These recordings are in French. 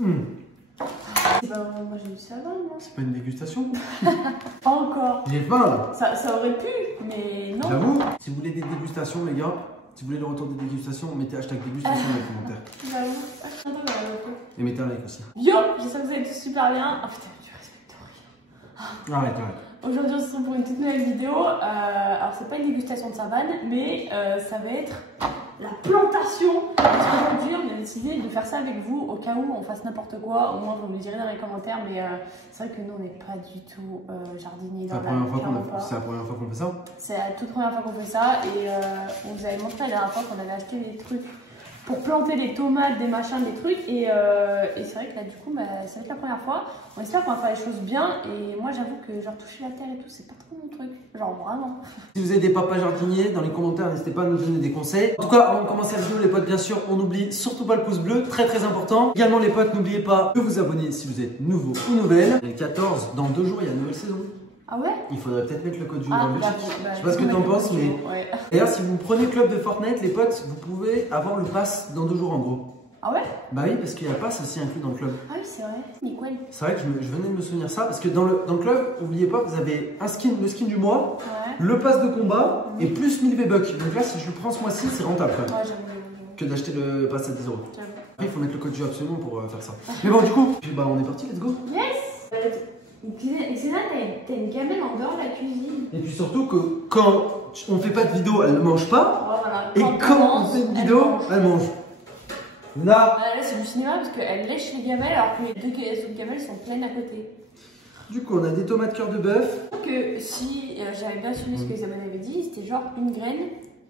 Bah, moi j'ai eu ça avant, moi. C'est pas une dégustation? Pas encore. J'ai faim là. Ça aurait pu, mais non. J'avoue. Si vous voulez des dégustations, les gars, si vous voulez le retour des dégustations, mettez hashtag dégustation dans les commentaires. J'avoue. Attends, mais Et mettez un like aussi. yo, j'espère que vous allez tous super bien. Ah putain, tu respectes rien. Arrête. Aujourd'hui, on se retrouve pour une toute nouvelle vidéo. Alors, c'est pas une dégustation de savane, mais ça va être la plantation. Parce qu'aujourd'hui, on a décidé de faire ça avec vous au cas où on fasse n'importe quoi. Au moins, vous me le direz dans les commentaires. Mais c'est vrai que nous, on n'est pas du tout jardiniers. C'est la première fois qu'on fait ça. C'est la toute première fois qu'on fait ça. Et on vous avait montré la dernière fois qu'on avait acheté des trucs pour planter des tomates, des machins, des trucs. Et c'est vrai que là, du coup, bah, ça va être la première fois. On espère qu'on va faire les choses bien. Et moi, j'avoue que genre toucher la terre et tout, c'est pas trop mon truc. Genre vraiment. Si vous avez des papas jardiniers, dans les commentaires, n'hésitez pas à nous donner des conseils. En tout cas, avant de commencer la vidéo, les potes, bien sûr, on n'oublie surtout pas le pouce bleu, très important. Également, les potes, n'oubliez pas de vous abonner si vous êtes nouveau ou nouvelle. Et le 14, dans 2 jours, il y a une nouvelle saison. Ah ouais? Il faudrait peut-être mettre le code du dans le boutique. Bah, je sais pas ce que t'en penses, mais. Ouais. D'ailleurs, si vous prenez le club de Fortnite, les potes, vous pouvez avoir le pass dans 2 jours en gros. Ah ouais? Bah oui, parce qu'il y a le pass aussi inclus dans le club. Ah oui, c'est vrai. Nickel. C'est vrai que je venais de me souvenir ça, parce que dans le club, n'oubliez pas, vous avez le skin du mois, le pass de combat et plus 1000 V-Bucks. Donc là, si je le prends ce mois-ci, c'est rentable quand même. Ouais, j'avoue. Que d'acheter le pass à 10 euros. J'avoue. Après, il faut mettre le code du absolument pour faire ça. Mais bon, du coup, puis, bah, on est parti, let's go. Yes! Et c'est là, t'as une gamelle en dehors de la cuisine. Et puis surtout que quand on fait pas de vidéo, elle ne mange pas. Ouais, voilà. Et quand on fait une vidéo, elle mange. Luna. Là, c'est du cinéma parce qu'elle lèche les gamelles alors que les deux autres gamelles sont pleines à côté. Du coup, on a des tomates cœur de bœuf. Que si j'avais bien suivi ce que Isabelle avait dit, c'était genre une graine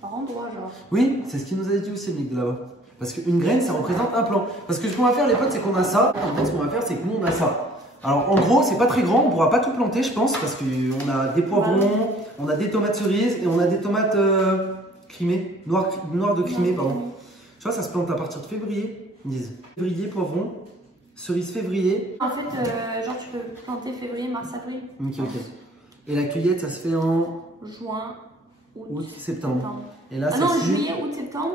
par endroit, genre. Oui, c'est ce qu'il nous avait dit aussi, le mec de là-bas. Parce qu'une graine, ça représente un plant. Parce que ce qu'on va faire, les potes, c'est qu'on a ça. En fait, ce qu'on va faire, c'est que nous, on a ça. Alors, en gros, c'est pas très grand. On pourra pas tout planter, je pense, parce qu'on a des poivrons, on a des tomates cerises et on a des tomates crimées, noires de Crimée, pardon. Tu vois, ça se plante à partir de février, ils disent. Février, poivron, cerise février. En fait, genre, tu peux planter février, mars, avril. Ok. Et la cueillette, ça se fait en juin, août, septembre. Et là, ah ça non, se juillet, août, septembre.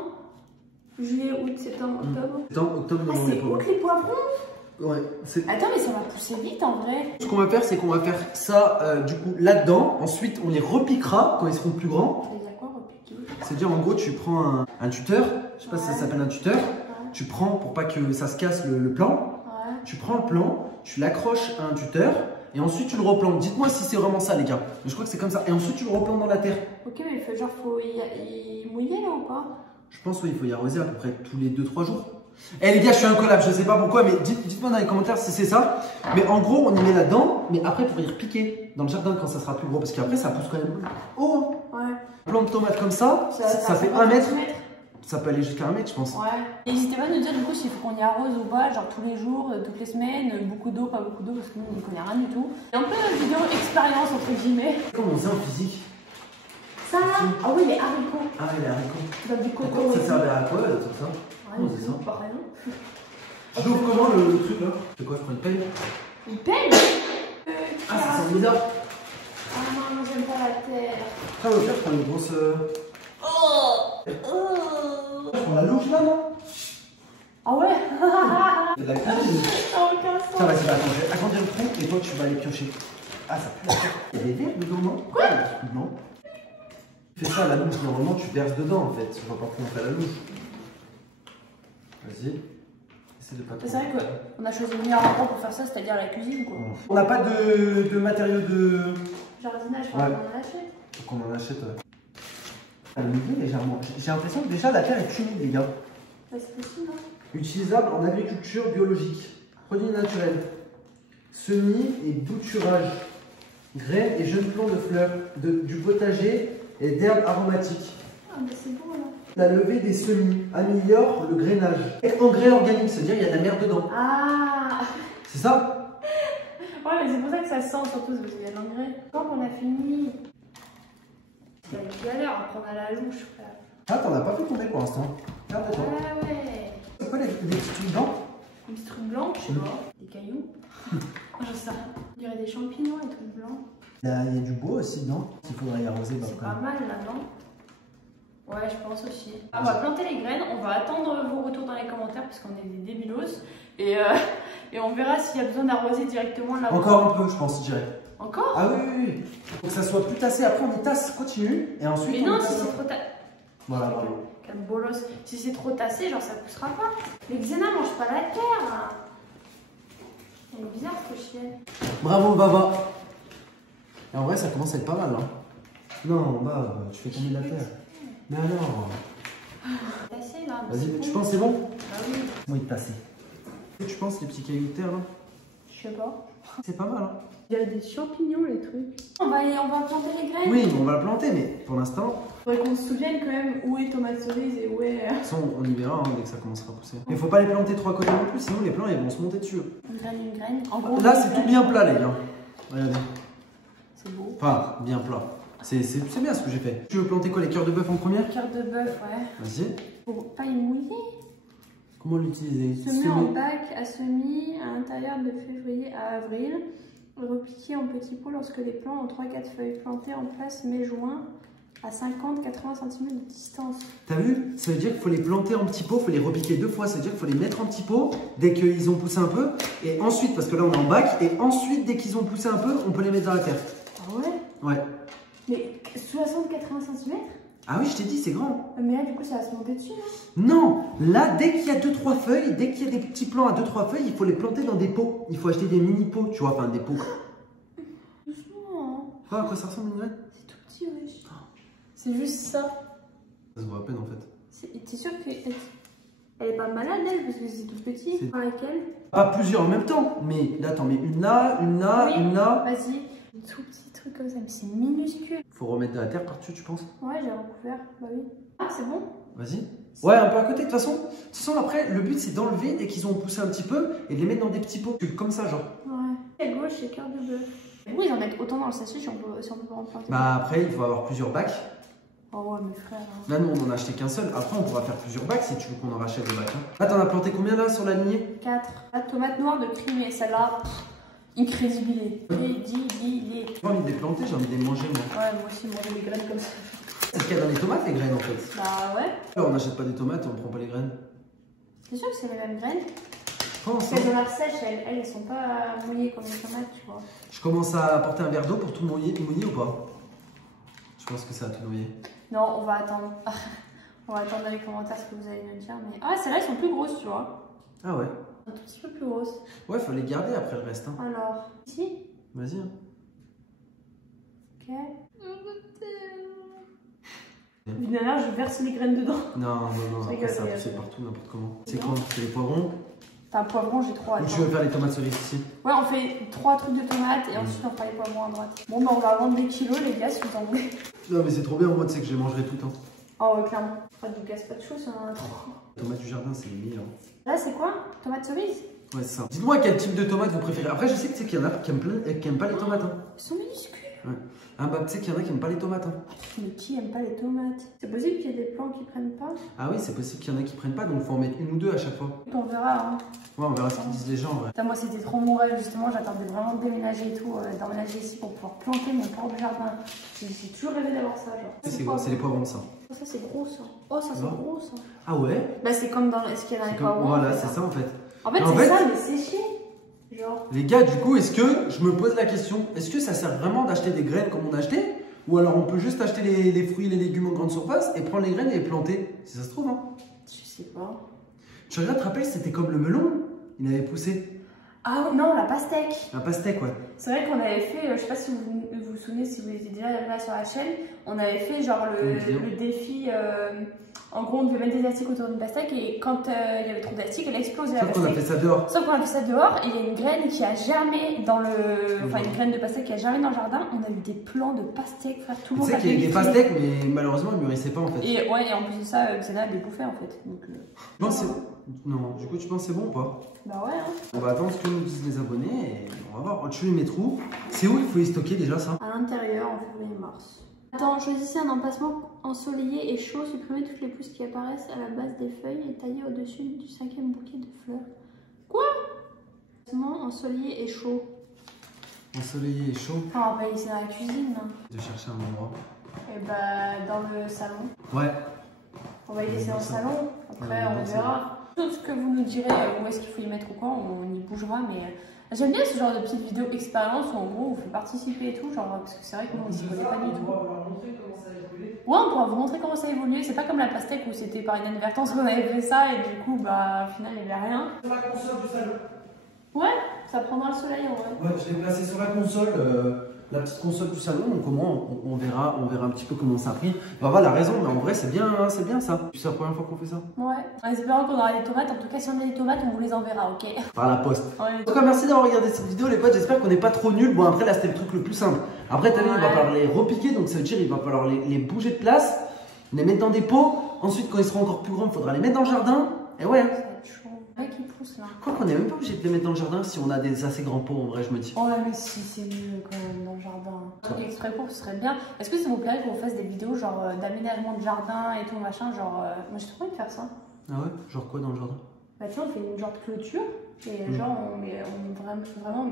Juillet, août, septembre, octobre. Octobre, Ah, novembre, c'est août les poivrons? Ouais. Attends, mais ça va pousser vite en vrai. Ce qu'on va faire, c'est qu'on va faire ça du coup là-dedans. Ensuite, on les repiquera quand ils seront plus grands. Tu les as quoi repiquer? C'est-à-dire, en gros, tu prends un tuteur. Je sais pas si ça s'appelle un tuteur. Tu prends pour pas que ça se casse le plan. Tu prends le plan, tu l'accroches à un tuteur et ensuite tu le replantes. Dites-moi si c'est vraiment ça, les gars. Mais je crois que c'est comme ça. Et ensuite, tu le replantes dans la terre. Ok, mais faut y mouiller là ou pas? Je pense oui, il faut y arroser à peu près tous les 2-3 jours. Eh les gars, je suis incollable, je sais pas pourquoi, mais dites-moi dans les commentaires si c'est ça. Mais en gros, on y met là-dedans, mais après, il faut y repiquer dans le jardin quand ça sera plus gros, parce qu'après, ça pousse quand même. Oh! Ouais. Plant de tomates comme ça fait 1 mètre. mètre. Ça peut aller jusqu'à 1 mètre, je pense. Ouais. N'hésitez pas à nous dire du coup s'il faut qu'on y arrose ou pas, genre tous les jours, toutes les semaines, beaucoup d'eau, pas beaucoup d'eau, parce que nous, on n'y connaît rien du tout. Et un peu une vidéo expérience entre guillemets. Comment on sait en physique? Ça là? Ah oui, les haricots. Ah, les haricots. Dans du coco. Ça servait à quoi, tout ça? Rien du tout, pas rien. Je l'ouvre comment le truc là? C'est quoi, je prends une pelle? Une pelle? Ah, ça sent bizarre. Ah non, j'aime pas la terre. Ah, au pire, je prends une grosse. Je prends la louche là, non? Ah ouais? Il y a de la cuisine. Ça n'a aucun sens. Ça va, attends, je vais agrandir le trou et toi tu vas aller piocher. Ah, ça pue la terre. Il y a des verres dedans, non? Quoi? Non. Tu fais ça à la louche, normalement tu verses dedans en fait. On va pas prendre à la louche. Vas-y. Essaie de pas trop. C'est vrai qu'on a choisi le meilleur endroit pour faire ça, c'est-à-dire la cuisine quoi. On n'a pas de matériaux de Jardinage, ouais. On en achète. Donc on en achète. Légèrement. J'ai l'impression que déjà la terre est humide, les gars. Bah, c'est possible, hein. Utilisable en agriculture biologique. Produits naturels. Semis et bouturage. Graines et jeunes plants de fleurs. Du potager et d'herbes aromatiques. Ah, mais c'est beau là. La levée des semis améliore le grainage. Et engrais organique, c'est-à-dire il y a de la merde dedans. Ah. C'est ça? Ouais, mais c'est pour ça que ça sent surtout, parce qu'il y a de l'engrais. Quand on a fini, c'est une galère à prendre à la louche, frère. Ah, t'en as pas fait tomber pour l'instant. Regarde-toi. Ah ouais. C'est quoi les petits trucs blancs? Des petits trucs blancs, je sais pas. Des cailloux. Je sais rien. Il y aurait des champignons, des trucs blancs. Il y a du bois aussi dedans. Il faudrait y arroser. C'est pas mal là-dedans. Ouais, je pense aussi. On va planter les graines, on va attendre vos retours dans les commentaires parce qu'on est des débilos. Et on verra s'il y a besoin d'arroser directement là. Encore un peu, je pense, je dirais. Encore? Ah oui, oui, oui. Pour que ça soit plus tassé, après on tasse, continue. Et ensuite mais on non, tasse. si c'est trop tassé. Voilà, voilà. Quel bolos. Si c'est trop tassé, genre ça poussera pas. Mais Xena mange pas la terre. Elle est bizarre ce chien. Bravo, Baba. Et en vrai, ça commence à être pas mal, hein. Non, bah, tu fais tomber de la terre. Mais alors. Tassé là. Vas-y, tu penses c'est bon? Ah oui. Oui, tassé. Tu penses les petits cailloux de terre là? Je sais pas. C'est pas mal, hein. Il y a des champignons, les trucs. On va planter les graines. Oui, mais on va le planter, mais pour l'instant. Faudrait qu'on se souvienne quand même où est tomate cerise et où est. De toute façon, on y verra hein, dès que ça commencera à pousser. Mais faut pas les planter trois côtés non plus, sinon les plants ils vont se monter dessus. Une graine. En gros, là, c'est tout bien plat, les gars. Regardez. C'est beau. Enfin, bien plat. C'est bien ce que j'ai fait. Tu veux planter quoi, les cœurs de bœuf en première? Cœur de bœuf, ouais. Vas-y. Pour pas y mouiller. Comment l'utiliser? Semer en bac à semis à l'intérieur de février à avril. Repiquer en petits pots lorsque les plants ont 3-4 feuilles. Planter en place mai-juin à 50-80 cm de distance. T'as vu? Ça veut dire qu'il faut les planter en petits pots, il faut les repiquer 2 fois. Ça veut dire qu'il faut les mettre en petits pots dès qu'ils ont poussé un peu. Et ensuite, parce que là on est en bac, et ensuite dès qu'ils ont poussé un peu, on peut les mettre dans la terre. Ah ouais? Ouais. Mais 60-80 cm? Ah oui, je t'ai dit, c'est grand. Mais là, du coup, ça va se monter dessus, hein. Non, là, dès qu'il y a 2-3 feuilles, dès qu'il y a des petits plants à 2-3 feuilles, il faut les planter dans des pots. Il faut acheter des mini pots, tu vois, enfin des pots. Doucement, hein. Ah, à quoi ça ressemble une graine? C'est tout petit, wesh. C'est juste ça. Ça se voit à peine en fait. T'es sûr qu'elle est pas malade, elle, parce que c'est tout petit? Par laquelle? Pas plusieurs en même temps, mais là, t'en mets une là, une là, oui. une là. Vas-y. Un tout petit truc comme ça, mais c'est minuscule. Faut remettre de la terre par-dessus, tu penses? Ouais, j'ai recouvert. Bah oui. Ah, c'est bon? Vas-y. Ouais, un peu à côté, de toute façon. Après, le but c'est d'enlever dès qu'ils ont poussé un petit peu et de les mettre dans des petits pots, comme ça, genre. Ouais. À gauche, c'est cœur de bœuf. Oui, ils en mettent autant dans le sachet si on peut pas en planter. Bah après, il faut avoir plusieurs bacs. Oh ouais, mes frères. Hein. Là, nous, on en a acheté qu'un seul. Après, on pourra faire plusieurs bacs si tu veux qu'on en rachète des bacs. Hein. Là, t'en as planté combien là sur la lignée? 4. La tomate noire de Crimée, celle-là, incrédibilée. Crédibilée. J'ai pas envie de les planter, j'ai envie de les manger, moi. Ouais, moi aussi, manger des graines comme ça. C'est ce qu'il y a dans les tomates, les graines en fait. Bah ouais. Alors, on n'achète pas des tomates et on prend pas les graines. C'est sûr que c'est les mêmes graines? Je pense. Elles ont l'air sèches, elles sont pas mouillées comme les tomates, tu vois. Je commence à apporter un verre d'eau pour tout mouiller ou pas? Je pense que ça a tout noyé. Non, on va attendre. On va attendre dans les commentaires ce que vous allez nous dire. Mais... ah, celles-là, elles sont plus grosses, tu vois. Ah ouais? Un tout petit peu plus grosses. Ouais, faut les garder après le reste. Hein. Alors, ici. Vas-y. Hein. Ok. Évidemment, je verse les graines dedans. Non, Je après ça va rigole, pousser partout, n'importe comment. C'est Non. quoi? C'est les poivrons? T'as un poivron, j'ai 3 à Ou tu veux faire les tomates cerises ici? Ouais, on fait 3 trucs de tomates et ensuite on fera les poivrons à droite. Bon, bah on va vendre des kilos, les gars, si vous en voulez. Non, mais c'est trop bien, moi, tu sais que je les mangerai tout le temps. Oh, ouais, clairement. Pas du gazpacho, ça en a trop. Les tomates du jardin, c'est les meilleurs. Là, c'est quoi? Tomate cerise? Ouais, c'est ça. Dites-moi quel type de tomate vous préférez. Après, je sais que qu'il y en a qui aiment pas les tomates. Hein. Ils sont minuscules. Ouais. Ah bah, tu sais qu'il y en a qui aiment pas les tomates. Hein. Mais qui aime pas les tomates? C'est possible qu'il y ait des plants qui prennent pas? Ah oui, c'est possible qu'il y en a qui prennent pas, donc faut en mettre une ou deux à chaque fois. On verra, hein. Ouais, on verra ce qu'ils disent les gens, ouais. Putain, moi, c'était trop mon rêve, justement. J'attendais vraiment de déménager et tout, d'emménager ici pour pouvoir planter mon propre jardin. J'ai toujours rêvé d'avoir ça, genre. C'est les poivrons, ça. Oh, ça, c'est gros, ça. Oh, ça, c'est Non. gros, ça. Ah ouais? Bah, c'est comme dans ce qu'il y a dans les poivrons. Voilà, en fait, c'est ça en fait. En fait, En c'est fait- ça, mais séché. Genre. Les gars, du coup, est-ce que, je me pose la question, est-ce que ça sert vraiment d'acheter des graines comme on a acheté? Ou alors on peut juste acheter les fruits et les légumes en grande surface et prendre les graines et les planter? Si ça se trouve, hein. Je sais pas. Tu regardes, te rappelles, c'était comme le melon, il avait poussé. Ah non, la pastèque. Un pastèque, ouais. C'est vrai qu'on avait fait, je sais pas si vous vous souvenez, si vous étiez déjà là sur la chaîne, on avait fait genre le défi. En gros, on devait mettre des élastiques autour d'une pastèque et quand il y avait trop d'élastiques, elle explosait la Sauf qu'on a pastèque. fait ça dehors. Sauf qu'on a fait ça dehors et il y a une graine qui a germé dans le. Enfin, une graine de pastèque qui a germé dans le jardin. On a eu des plans de pastèques, frère, tout le Tu monde sais a qu'il y a fait des pastèques, mais malheureusement, ils mûrissaient pas en fait. Et ouais, et en plus de ça, Xena a débouffé en fait. Donc, Tu penses non, du coup, tu penses que c'est bon ou pas? bah ouais, hein. On va attendre ce que nous disent les abonnés et on va voir. Tu les mets où? C'est où il faut les stocker déjà ça? À l'intérieur en février-mars. Attends, choisissez un emplacement ensoleillé et chaud, supprimez toutes les pousses qui apparaissent à la base des feuilles et taillez au-dessus du 5e bouquet de fleurs. Quoi? Emplacement ensoleillé et chaud. Ensoleillé et chaud. Ah, bah c'est dans la cuisine. Hein. De chercher un endroit. Et bah dans le salon. Ouais, On va y laisser dans le salon, après on verra. Tout ce que vous nous direz où est-ce qu'il faut y mettre ou quoi, on y bougera, mais j'aime bien ce genre de petites vidéos expérience où en gros on fait participer et tout, genre parce que c'est vrai que nous on s'y connaît pas du tout. Ouais, on pourra vous montrer comment ça a évolué, c'est pas comme la pastèque où c'était par inadvertance qu'on avait fait ça et du coup bah au final il n'y avait rien. Sur la console du salon. Ouais, ça prendra le soleil en vrai. Ouais, je l'ai placé sur la console. La petite console du salon, donc on verra un petit peu comment ça prie. On va voir la raison, mais en vrai c'est bien ça. C'est la première fois qu'on fait ça. Ouais, en espérant qu'on aura des tomates. En tout cas, si on a des tomates, on vous les enverra, ok? Par la poste. Ouais. En tout cas, merci d'avoir regardé cette vidéo, les potes. J'espère qu'on n'est pas trop nuls. Bon, après là c'était le truc le plus simple. Après, t'as vu, il va falloir les repiquer, donc ça veut dire il va falloir les bouger de place, les mettre dans des pots. Ensuite, quand ils seront encore plus grands, il faudra les mettre dans le jardin. Et ouais. Ça va être chaud. Le mec, il pousse là. Quoi qu'on n'est même pas obligé de les mettre dans le jardin si on a des assez grands pots, en vrai, je me dis. Ouais, mais si, c'est mieux quand même dans le jardin. Exprès pour, ce serait bien. Est-ce que ça vous plairait qu'on fasse des vidéos genre d'aménagement de jardin et tout machin? Genre, moi j'ai trop envie de faire ça. Ah ouais? Genre quoi dans le jardin? Bah, tu vois, on fait une genre de clôture et genre, on met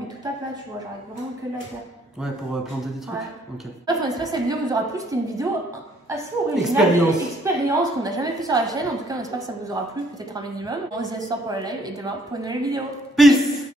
tout à plat, tu vois, genre avec vraiment que de la terre. Ouais, pour planter des trucs. Ouais. Ok. Bref, on espère que cette vidéo vous aura plu. C'était une vidéo assez originale. Expérience qu'on n'a jamais fait sur la chaîne. En tout cas, on espère que ça vous aura plu, peut-être un minimum. On se dit à ce soir pour la live et demain pour une nouvelle vidéo. Peace!